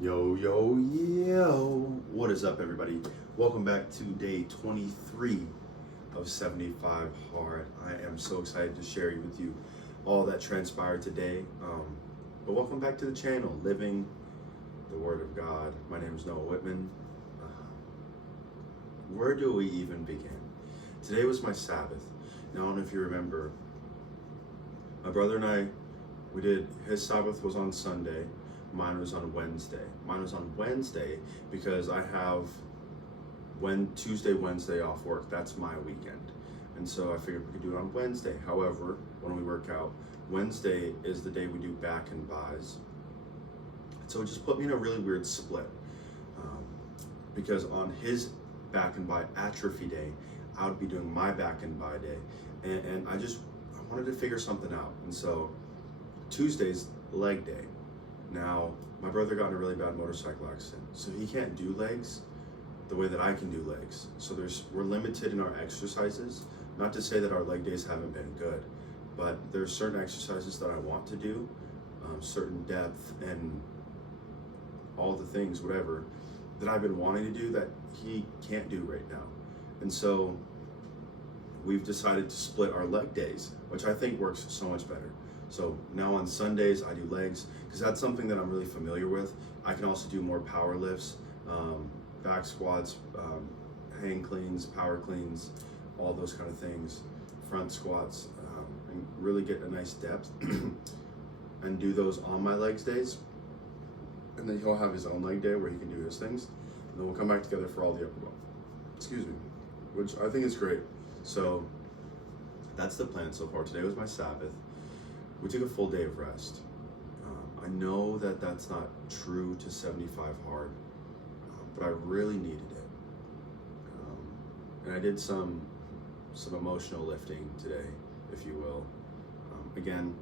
Yo, yo, yo. What is up, everybody? Welcome back to day 23 of 75 Hard. I am so excited to share with you all that transpired today. But welcome back to the channel, Living the Word of God. My name is Whitman. Where do we even begin? Today was my Sabbath. Now, I don't know if you remember, my brother and I, his Sabbath was on Sunday. Mine was on Wednesday. Mine was on Wednesday because I have Tuesday, Wednesday off work. That's my weekend. And so I figured we could do it on Wednesday. However, when we work out, Wednesday is the day we do back and buys. So it just put me in a really weird split. Because on his back and buy atrophy day, I would be doing my back and buy day. And I wanted to figure something out. And so Tuesday's leg day. Now, my brother got in a really bad motorcycle accident, so he can't do legs the way that I can do legs. So we're limited in our exercises. Not to say that our leg days haven't been good, but there's certain exercises that I want to do, certain depth and all the things, whatever, that I've been wanting to do that he can't do right now. And so we've decided to split our leg days, which I think works so much better. So now on Sundays, I do legs because that's something that I'm really familiar with. I can also do more power lifts, back squats, hang cleans, power cleans, all those kind of things, front squats, and really get a nice depth and do those on my legs days. And then he'll have his own leg day where he can do his things. And then we'll come back together for all the upper body. Excuse me, which I think is great. So that's the plan so far. Today was my Sabbath. We took a full day of rest. I know that that's not true to 75 Hard, but I really needed it. And I did some emotional lifting today, if you will. Again,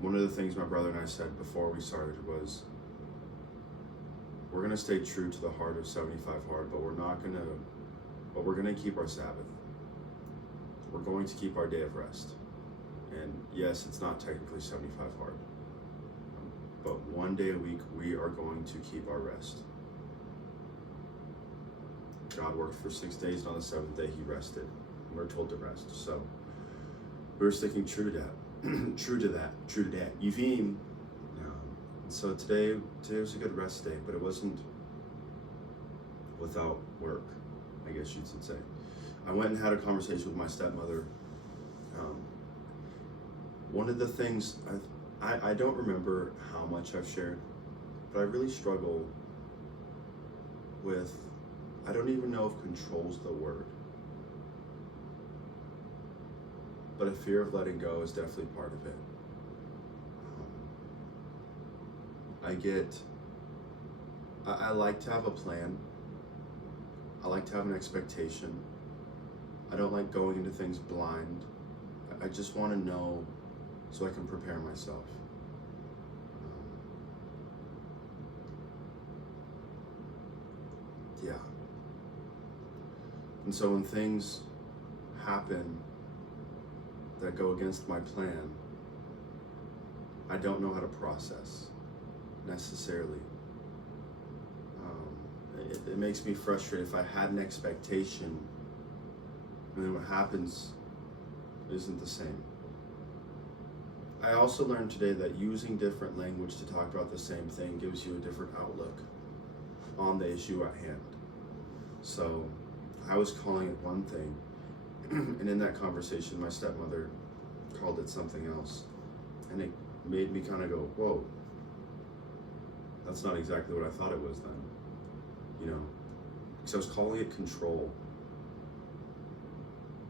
one of the things my brother and I said before we started was, we're gonna stay true to the heart of 75 Hard, but we're gonna keep our Sabbath. We're going to keep our day of rest. And yes, it's not technically 75 Hard, but one day a week, we are going to keep our rest. God worked for 6 days, and on the seventh day, he rested. And we're told to rest. So we're sticking true to that. true to that. Yuvim. So today was a good rest day, but it wasn't without work, I guess you should say. I went and had a conversation with my stepmother. One of the things, I don't remember how much I've shared, but I really struggle with, I don't even know if control's the word, but a fear of letting go is definitely part of it. I like to have a plan. I like to have an expectation. I don't like going into things blind. I just want to know so I can prepare myself. Yeah. And so when things happen that go against my plan, I don't know how to process necessarily. It makes me frustrated if I had an expectation and then what happens isn't the same. I also learned today that using different language to talk about the same thing gives you a different outlook on the issue at hand. So I was calling it one thing, and in that conversation, my stepmother called it something else. And it made me kind of go, whoa, that's not exactly what I thought it was then. Because I was calling it control,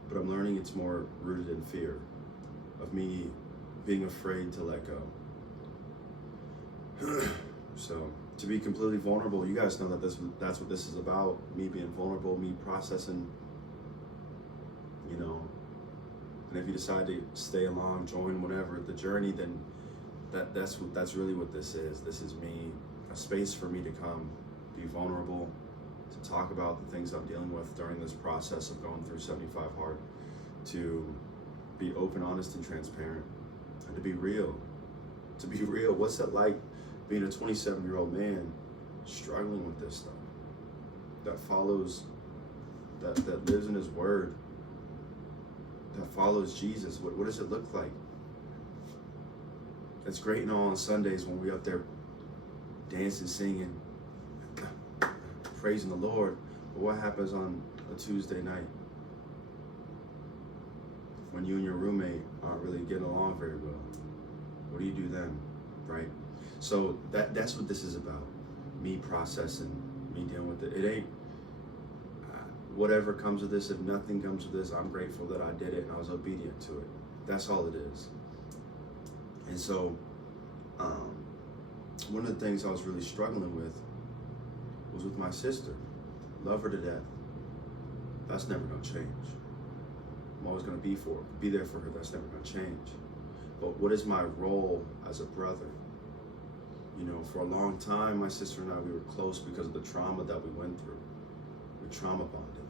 but I'm learning it's more rooted in fear of me being afraid to let go. So to be completely vulnerable, you guys know that that's what this is about, me being vulnerable, me processing, and if you decide to stay along, join whatever the journey, then that's really what this is. This is me, a space for me to come, be vulnerable, to talk about the things I'm dealing with during this process of going through 75 Hard, to be open, honest, and transparent, and to be real. What's it like being a 27-year-old man struggling with this stuff, that follows, that lives in his word, that follows Jesus. What does it look like? It's great and all on Sundays when we're up there dancing, singing, praising the Lord. But what happens on a Tuesday night when you and your roommate aren't really getting along very well? What do you do then, right? So that's what this is about. Me processing, me dealing with it. It ain't whatever comes of this. If nothing comes of this, I'm grateful that I did it and I was obedient to it. That's all it is. And so, one of the things I was really struggling with was with my sister. Love her to death. That's never gonna change. I'm always gonna be there for her. That's never gonna change. But what is my role as a brother? You know, for a long time, my sister and I, we were close because of the trauma that we went through. We trauma bonded.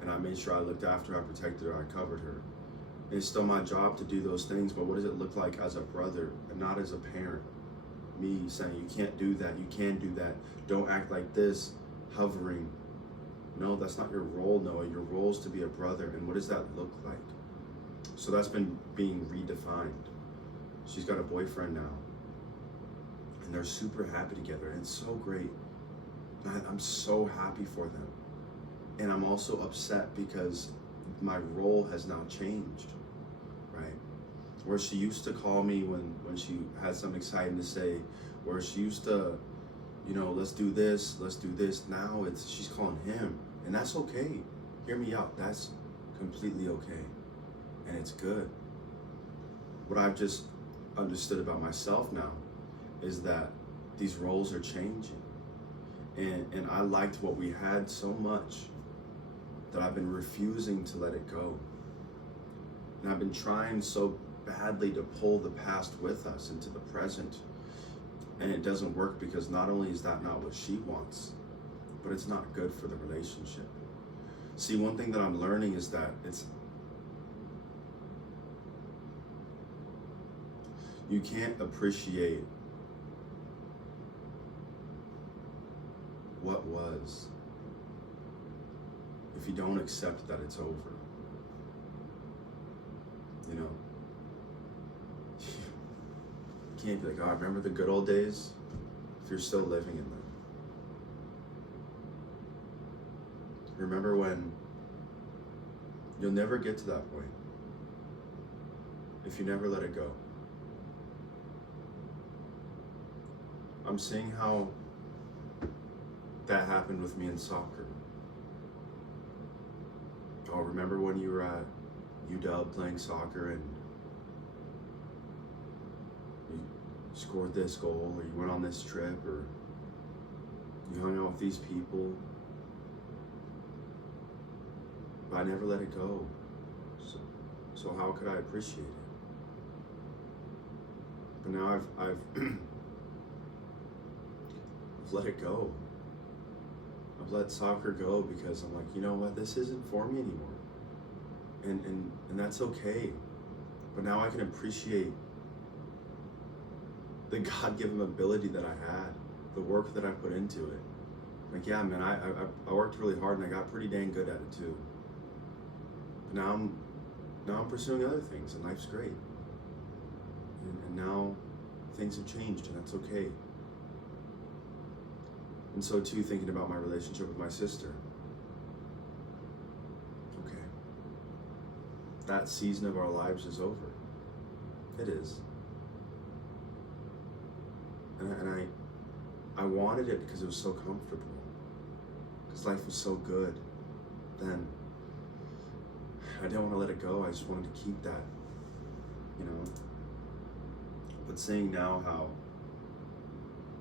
And I made sure I looked after her, I protected her, I covered her. And it's still my job to do those things, but what does it look like as a brother and not as a parent? Me saying, you can't do that, you can do that, don't act like this, hovering. No, that's not your role, Noah. Your role is to be a brother. And what does that look like? So that's been being redefined. She's got a boyfriend now. And they're super happy together. And it's so great. I'm so happy for them. And I'm also upset because my role has now changed, right? Where she used to call me when she had something exciting to say, where she used to, you know, let's do this. Now she's calling him. And that's okay. Hear me out. That's completely okay. And it's good. What I've just understood about myself now is that these roles are changing. And I liked what we had so much that I've been refusing to let it go. And I've been trying so badly to pull the past with us into the present. And it doesn't work because not only is that not what she wants, but it's not good for the relationship. See, one thing that I'm learning is that you can't appreciate what was if you don't accept that it's over. You know? You can't be like, oh, remember the good old days? If you're still living in them. Remember when you'll never get to that point if you never let it go. I'm seeing how that happened with me in soccer. Oh, remember when you were at UW playing soccer and you scored this goal, or you went on this trip, or you hung out with these people, but I never let it go. So how could I appreciate it? But now I've let it go. I've let soccer go because I'm like, you know what, this isn't for me anymore. And that's okay. But now I can appreciate the God-given ability that I had, the work that I put into it. Like, yeah, man, I worked really hard and I got pretty dang good at it too. But now I'm pursuing other things and life's great. And now things have changed and that's okay. And so too, thinking about my relationship with my sister. Okay. That season of our lives is over. It is. And I wanted it because it was so comfortable. Because life was so good then. I didn't want to let it go. I just wanted to keep that, you know. But seeing now how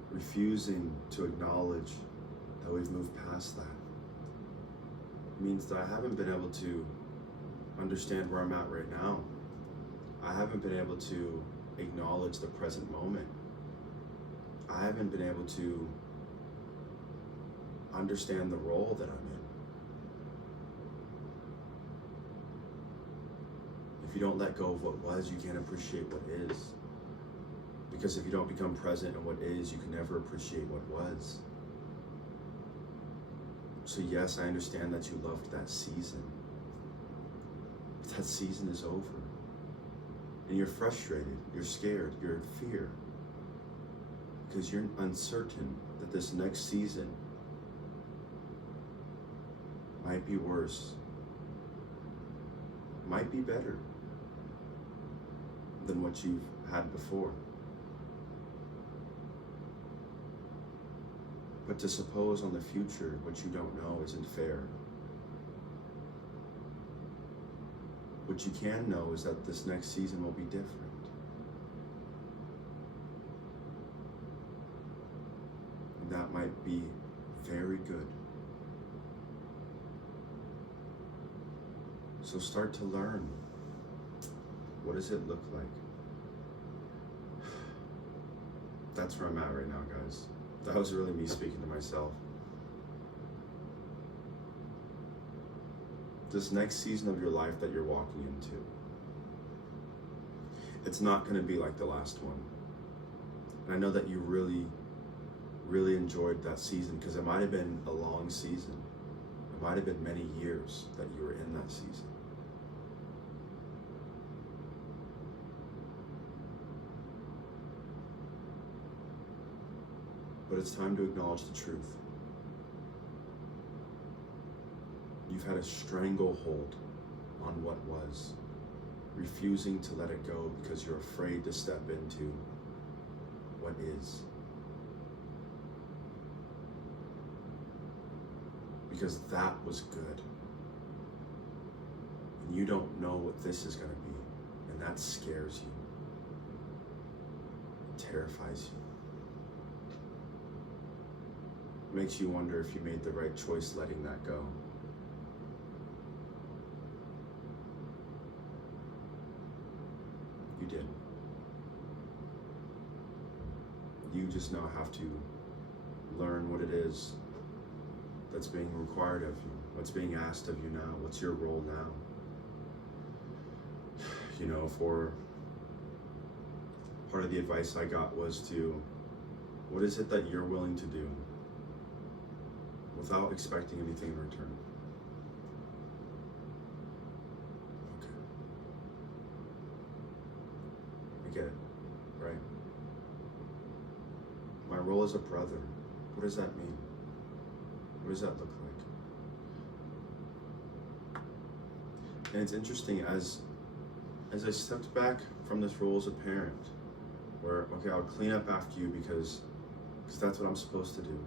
refusing to acknowledge that we've moved past that means that I haven't been able to understand where I'm at right now. I haven't been able to acknowledge the present moment. I haven't been able to understand the role that I'm in. If you don't let go of what was, you can't appreciate what is. Because if you don't become present in what is, you can never appreciate what was. So yes, I understand that you loved that season. But that season is over. And you're frustrated, you're scared, you're in fear. Because you're uncertain that this next season might be worse, might be better than what you've had before. But to suppose on the future what you don't know isn't fair. What you can know is that this next season will be different. And that might be very good. So start to learn. What does it look like? That's where I'm at right now, guys. That was really me speaking to myself. This next season of your life that you're walking into, it's not going to be like the last one. And I know that you really, really enjoyed that season, because it might have been a long season. It might have been many years that you were in that season. But it's time to acknowledge the truth. You've had a stranglehold on what was, refusing to let it go because you're afraid to step into what is. Because that was good. And you don't know what this is going to be. And that scares you. It terrifies you. It makes you wonder if you made the right choice letting that go. You did. You just now have to learn what it is that's being required of you, what's being asked of you now, what's your role now. You know, for part of the advice I got was to, what is it that you're willing to do without expecting anything in return? Okay. I get it, right? My role as a brother, what does that mean? What does that look like? And it's interesting, as I stepped back from this role as a parent, where, okay, I'll clean up after you because that's what I'm supposed to do.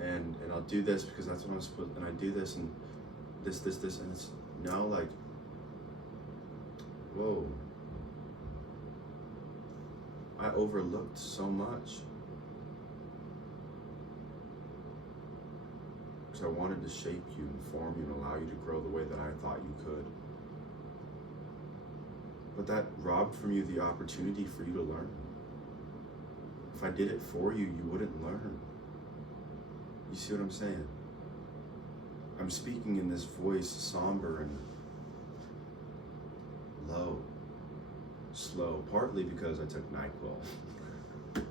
And I'll do this because that's what I'm supposed to, and I do this and this, and it's now like, whoa. I overlooked so much. Because I wanted to shape you and form you and allow you to grow the way that I thought you could. But that robbed from you the opportunity for you to learn. If I did it for you, you wouldn't learn. You see what I'm saying? I'm speaking in this voice, somber and low, slow, partly because I took NyQuil.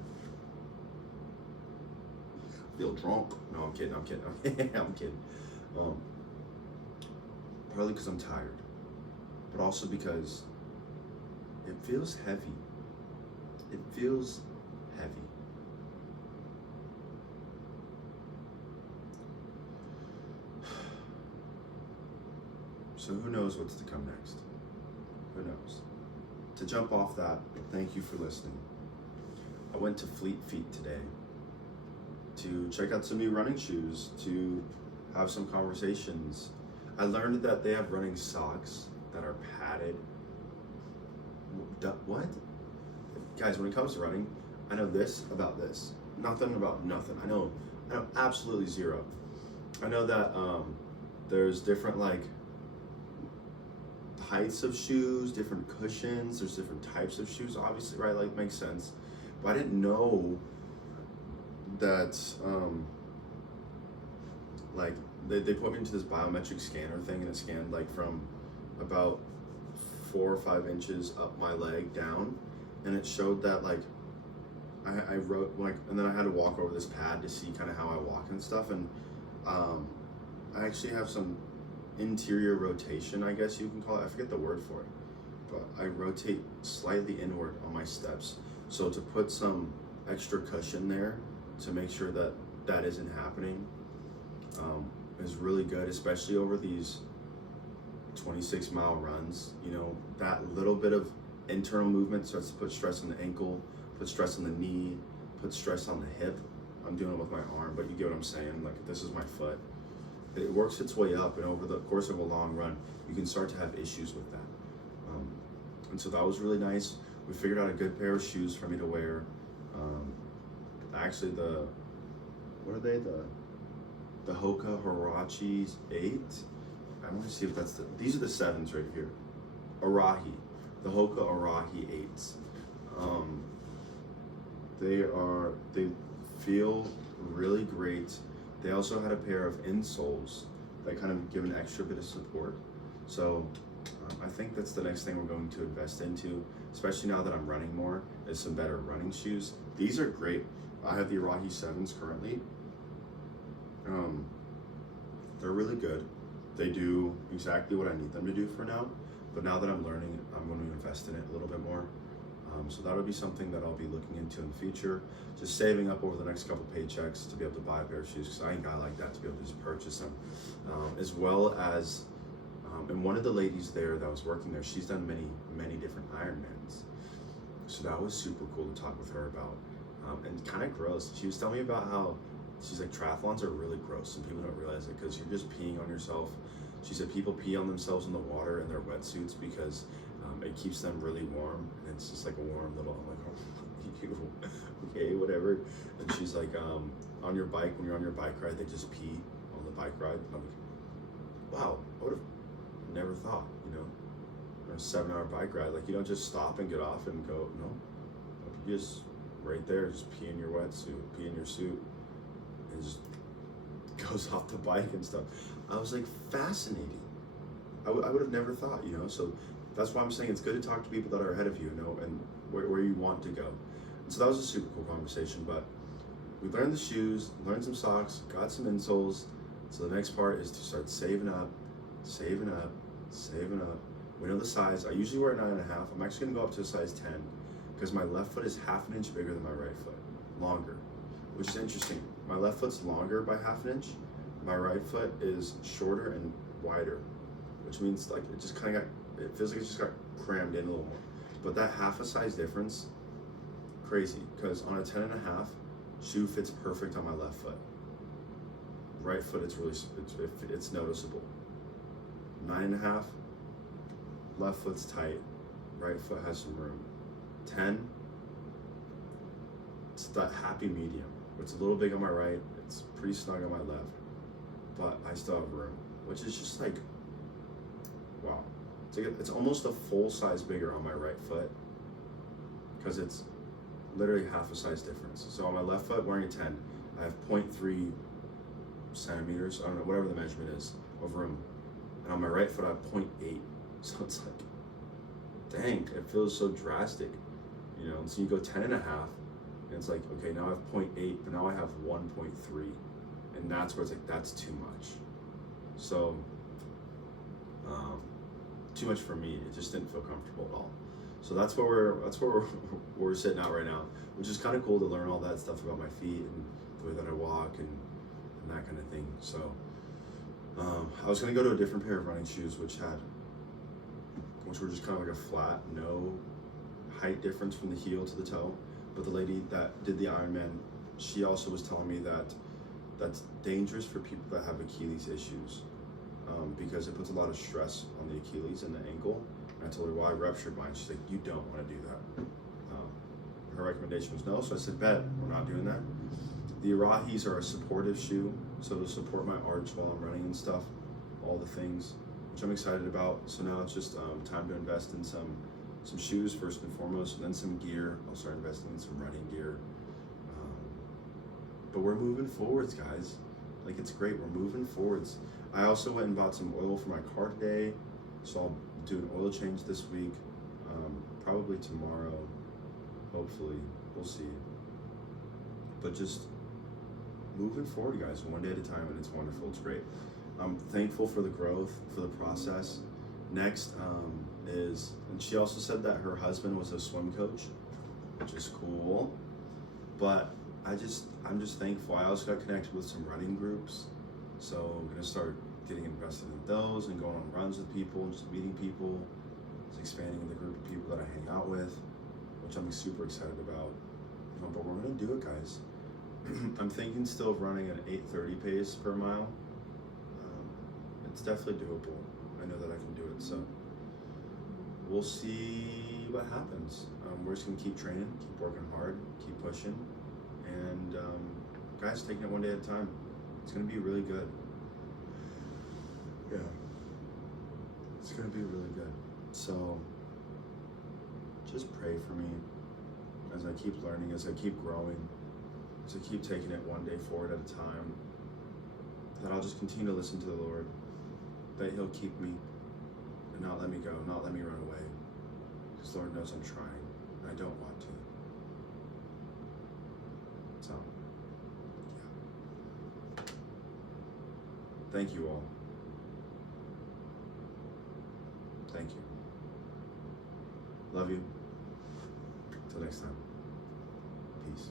Feel drunk. No, I'm kidding. I'm kidding. Partly because I'm tired, but also because it feels heavy. It feels heavy. So who knows what's to come next? Who knows? To jump off that, thank you for listening. I went to Fleet Feet today to check out some new running shoes, to have some conversations. I learned that they have running socks that are padded. What? Guys, when it comes to running, I know this about this. Nothing about nothing. I know absolutely zero. I know that there's different like heights of shoes, different cushions, there's different types of shoes, obviously, right? Like, makes sense. But I didn't know that like they put me into this biometric scanner thing, and it scanned like from about 4 or 5 inches up my leg down, and it showed that like I wrote like, and then I had to walk over this pad to see kind of how I walk and stuff. And I actually have some interior rotation, I guess you can call it. I forget the word for it, but I rotate slightly inward on my steps. So to put some extra cushion there to make sure that that isn't happening is really good, especially over these 26-mile runs. You know, that little bit of internal movement starts to put stress on the ankle, put stress on the knee, put stress on the hip. I'm doing it with my arm, but you get what I'm saying. Like, this is my foot. It works its way up, and over the course of a long run, you can start to have issues with that. And so that was really nice. We figured out a good pair of shoes for me to wear. Actually, what are they? The Hoka Huarache 8. I want to see if that's these are the 7s right here. Arahi, the Hoka Arahi 8s. They feel really great. They also had a pair of insoles that kind of give an extra bit of support. So I think that's the next thing we're going to invest into, especially now that I'm running more, is some better running shoes. These are great. I have the Arahi 7s currently. They're really good. They do exactly what I need them to do for now, but now that I'm learning, I'm going to invest in it a little bit more. So that'll be something that I'll be looking into in the future, just saving up over the next couple paychecks to be able to buy a pair of shoes, because I ain't got like that to be able to just purchase them. As well as, and one of the ladies there that was working there, she's done many different Ironmans. So that was super cool to talk with her about, and kind of gross. She was telling me about how, she's like, triathlons are really gross and people don't realize it because you're just peeing on yourself. She said people pee on themselves in the water in their wetsuits because it keeps them really warm, and it's just like a warm little, I'm like, oh, okay, whatever. And she's like, on your bike, when you're on your bike ride, they just pee on the bike ride. I'm like, wow, I would have never thought, you know, on a 7-hour bike ride, like, you don't just stop and get off and go, no, you just right there, just pee in your wetsuit, pee in your suit, and just goes off the bike and stuff. I was like, fascinating. I would have never thought, you know. So that's why I'm saying it's good to talk to people that are ahead of you, you know, and where you want to go. And so that was a super cool conversation. But we learned the shoes, learned some socks, got some insoles. So the next part is to start saving up. We know the size. I usually wear a 9.5. I'm actually gonna go up to a size 10 because my left foot is half an inch bigger than my right foot, longer, which is interesting. My left foot's longer by half an inch. My right foot is shorter and wider, which means like it just kind of got, it feels like it just got crammed in a little more. But that half a size difference, crazy, because on a 10.5, shoe fits perfect on my left foot. Right foot, it's noticeable. 9.5, left foot's tight, right foot has some room. 10, it's that happy medium. It's a little big on my right, it's pretty snug on my left, but I still have room, which is just like, wow. It's almost a full size bigger on my right foot because it's literally half a size difference. So on my left foot, wearing a 10, I have 0.3 centimeters, I don't know, whatever the measurement is, of room. And on my right foot, I have 0.8. So it's like, dang, it feels so drastic, you know? And so you go 10.5, and it's like, okay, now I have 0.8, but now I have 1.3. And that's where it's like, that's too much. So, too much for me. It just didn't feel comfortable at all. So that's where we're sitting at right now, which is kind of cool to learn all that stuff about my feet and the way that I walk and that kind of thing. So I was gonna go to a different pair of running shoes, which were just kind of like a flat, no height difference from the heel to the toe. But the lady that did the Ironman, she also was telling me that that's dangerous for people that have Achilles issues. Because it puts a lot of stress on the Achilles and the ankle. And I told her, well, I ruptured mine. She's like, you don't want to do that. Her recommendation was no, so I said, bet, we're not doing that. The Arahis are a supportive shoe, so to support my arch while I'm running and stuff, all the things, which I'm excited about. So now it's just time to invest in some shoes first and foremost, and then some gear. I'll start investing in some running gear. But we're moving forwards, guys. Like, it's great, we're moving forwards. I also went and bought some oil for my car today, so I'll do an oil change this week, probably tomorrow, hopefully, we'll see. But just moving forward, guys, one day at a time, and it's wonderful. It's great. I'm thankful for the growth, for the process. Next is, and she also said that her husband was a swim coach, which is cool. But I'm just thankful. I also got connected with some running groups, so I'm gonna start getting invested in those and going on runs with people, and just meeting people, just expanding the group of people that I hang out with, which I'm super excited about. But we're gonna do it, guys. I'm thinking still of running an 8:30 pace per mile. It's definitely doable. I know that I can do it, so we'll see what happens. We're just gonna keep training, keep working hard, keep pushing, and guys, taking it one day at a time. It's gonna be really good. Yeah, it's gonna be really good. So just pray for me as I keep learning, as I keep growing, as I keep taking it one day forward at a time, that I'll just continue to listen to the Lord, that He'll keep me and not let me go, not let me run away, because Lord knows I'm trying. I don't want to. So, yeah. Thank you all. Thank you. Love you. Till next time. Peace.